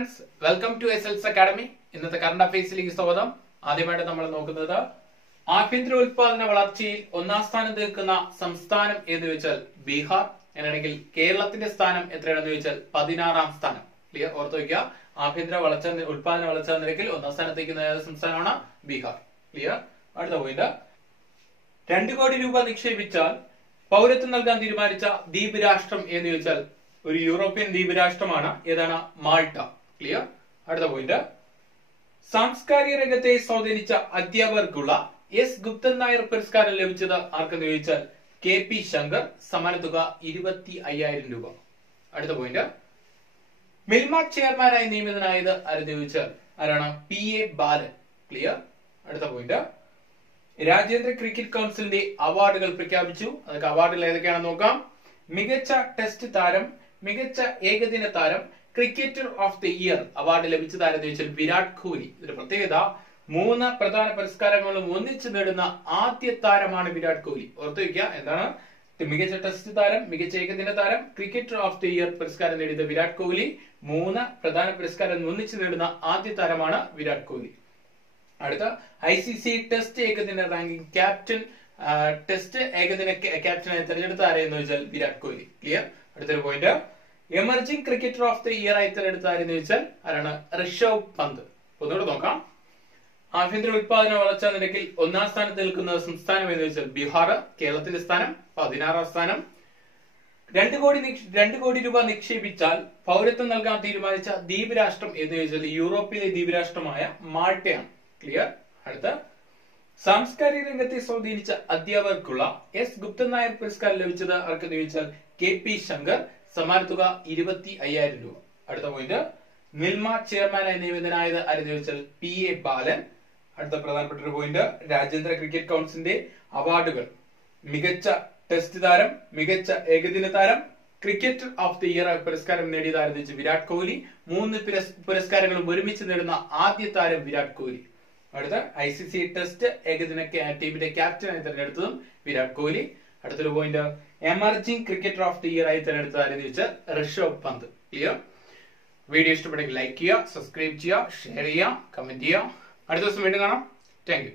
Friends, welcome to SLS academy. ഇന്നത്തെ current അഫയേഴ്സിലേക്ക് സ്വാഗതം. ആദ്യമായിട്ട് നമ്മൾ നോക്കുന്നത് ആഭ്യന്തര ഉൽപാദന വളർച്ചയിൽ ഒന്നാം സ്ഥാനത്ത് നിൽക്കുന്ന സംസ്ഥാനം എന്ന് ചോദിച്ചാൽ ബീഹാർ. അങ്ങനെയാണെങ്കിൽ കേരളത്തിന്റെ സ്ഥാനം എത്രയാണെന്ന് ചോദിച്ചാൽ 16ാം സ്ഥാനം. ക്ലിയർ? ഓർത്ത് വയ്ക്കുക, ആഭ്യന്തര ഉൽപാദന വളർച്ചാ നിരക്കിൽ ഒന്നാം സ്ഥാനത്ത് നിൽക്കുന്ന ഏത് സംസ്ഥാനമാണ്? ബീഹാർ. ക്ലിയർ? അടുത്ത പോയിന്റ്, 2 കോടി രൂപ നിക്ഷേപിച്ചാൽ പൗരത്വം നൽകാൻ തീരുമാനിച്ച ദ്വീപ് രാഷ്ട്രം എന്ന് ചോദിച്ചാൽ ഒരു യൂറോപ്യൻ ദ്വീപ് രാഷ്ട്രമാണ്. ഏതാണ്? മാൾട്ട. ക്ലിയർ? അടുത്ത പോയിന്റ്, സാംസ്കാരിക രംഗത്തെ സ്വാധീനിച്ച അധ്യാപകർക്കുള്ള എസ് ഗുപ്തൻ നായർ പുരസ്കാരം ലഭിച്ചത് ആർക്കെന്ന് ചോദിച്ചാൽ KP ശങ്കർ. സമ്മാന തുക 25,000 രൂപ. അടുത്ത പോയിന്റ്, മിൽമ ചെയർമാനായി നിയമിതനായത് ആരെന്ന് ചോദിച്ചാൽ ആരാണ്? PA ബാലൻ. ക്ലിയർ? അടുത്ത പോയിന്റ്, രാജ്യാന്തര ക്രിക്കറ്റ് കൗൺസിലിന്റെ അവാർഡുകൾ പ്രഖ്യാപിച്ചു. അതൊക്കെ അവാർഡുകൾ ഏതൊക്കെയാണെന്ന് നോക്കാം. മികച്ച ടെസ്റ്റ് താരം, മികച്ച ഏകദിന താരം, cricketer of the year award ലഭിച്ചത് ആരെന്ന് ചോദിച്ചാൽ വിരാട് കോഹ്ലി. ഇതിന്റെ പ്രത്യേകത 3 പ്രധാന പുരസ്കാരങ്ങളും ഒന്നിച്ചു നേടുന്ന ആദ്യ താരമാണ് വിരാട് കോഹ്ലി. ഓർത്തു വയ്ക്കുക, എന്താണ്? മികച്ച ടെസ്റ്റ് താരം, മികച്ച ഏകദിന താരം, ക്രിക്കറ്റർ ഓഫ് ദി ഇയർ പുരസ്കാരം നേടിയത് വിരാട് കോഹ്ലി. 3 പ്രധാന പുരസ്കാരം ഒന്നിച്ചു നേടുന്ന ആദ്യ താരമാണ് വിരാട് കോഹ്ലി. അടുത്ത, ICC ടെസ്റ്റ് ഏകദിന റാങ്കിംഗ് ക്യാപ്റ്റൻ, ടെസ്റ്റ് ഏകദിന ക്യാപ്റ്റനായി തെരഞ്ഞെടുത്ത ആരെന്ന് ചോദിച്ചാൽ വിരാട് കോഹ്ലി. ക്ലിയർ? അടുത്തൊരു point, emerging cricketer of the year ആയി തെരഞ്ഞെടുത്ത ആരെന്ന് ചോദിച്ചാൽ ആരാണ്? ഋഷഭ് പന്ത്. ഒന്നുകൂടെ നോക്കാം. ആഭ്യന്തര ഉൽപാദന വളർച്ചാ നിരക്കിൽ ഒന്നാം സ്ഥാനത്ത് നിൽക്കുന്ന സംസ്ഥാനം എന്ന് ചോദിച്ചാൽ ബീഹാർ. കേരളത്തിന്റെ സ്ഥാനം 16ാം സ്ഥാനം. 2 കോടി രൂപ നിക്ഷേപിച്ചാൽ പൗരത്വം നൽകാൻ തീരുമാനിച്ച ദ്വീപ് രാഷ്ട്രം എന്ന് ചോദിച്ചാൽ യൂറോപ്പിലെ ദ്വീപ് രാഷ്ട്രമായ മാൾട്ടയാണ്. ക്ലിയർ? അടുത്ത, സാംസ്കാരിക രംഗത്തെ സ്വാധീനിച്ച അധ്യാപകർക്കുള്ള എസ് ഗുപ്തൻ നായർ പുരസ്കാരം ലഭിച്ചത് ആർക്കെന്ന് ചോദിച്ചാൽ KP ശങ്കർ. സമ്മാന തുക 25,000 രൂപ. അടുത്ത പോയിന്റ്, മിൽമ ചെയർമാനായി നിയമിതനായത് ആരെന്ന് ചോദിച്ചാൽ PA ബാലൻ. അടുത്ത പ്രധാനപ്പെട്ട ഒരു പോയിന്റ്, രാജ്യാന്തര ക്രിക്കറ്റ് കൗൺസിലിന്റെ അവാർഡുകൾ. മികച്ച ടെസ്റ്റ് താരം, മികച്ച ഏകദിന താരം, ക്രിക്കറ്റർ ഓഫ് ദി ഇയർ പുരസ്കാരം നേടിയത് ആരെന്ന് വെച്ചാൽ വിരാട് കോഹ്ലി. 3 പുരസ്കാരങ്ങളും ഒരുമിച്ച് നേടുന്ന ആദ്യ താരം വിരാട് കോഹ്ലി. അടുത്ത, ICC ടെസ്റ്റ് ഏകദിന ടീമിന്റെ ക്യാപ്റ്റനായി തെരഞ്ഞെടുത്തതും വിരാട് കോഹ്ലി. അടുത്തൊരു point, emerging cricketer of the year ആയി തെരഞ്ഞെടുത്തത് ആരെന്ന് ചോദിച്ചാൽ ഋഷഭ് പന്ത്. ക്ലിയർ? വീഡിയോ ഇഷ്ടപ്പെട്ടെങ്കിൽ ലൈക്ക് ചെയ്യുക, സബ്സ്ക്രൈബ് ചെയ്യുക, ഷെയർ ചെയ്യുക, കമന്റ് ചെയ്യുക. അടുത്ത ദിവസം വീണ്ടും കാണാം. Thank you.